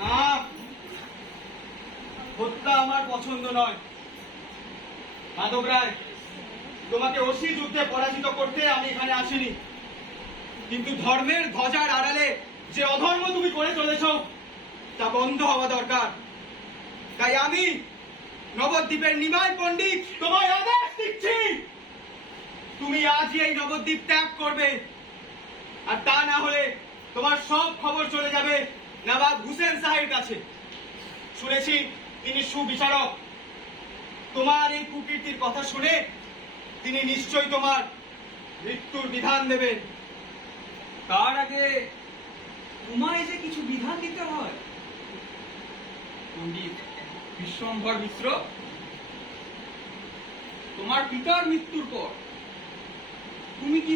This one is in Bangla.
না, হত্যা আমার পছন্দ নয়। মাধব রায়, তোমাকে অসি যুদ্ধে পরাজিত করতে আমি এখানে আসিনি, কিন্তু ধর্মের ধ্বজার আড়ালে যে অধর্ম তুমি করে চলেছ তা বন্ধ হওয়া দরকার। তাই আমি নবদ্বীপের নিমাই পণ্ডিত তোমায় আদেশ দিচ্ছি, তুমি আজই এই নবদ্বীপ ত্যাগ করবে, আর তা না হলে তোমার সব খবর চলে যাবে নবাব হুসেন শাহের কাছে। শুনেছি তিনি সুবিচারক। তোমার এই কুকীর্তির কথা শুনে তিনি নিশ্চয়ই তোমার মৃত্যুর বিধান দেবেন। তার আগে তোমায় যে কিছু বিধান দিতে হয়। পণ্ডিত বিশ্বম্ভর মিশ্র, তোমার পিতার মৃত্যুর পর তুমি কি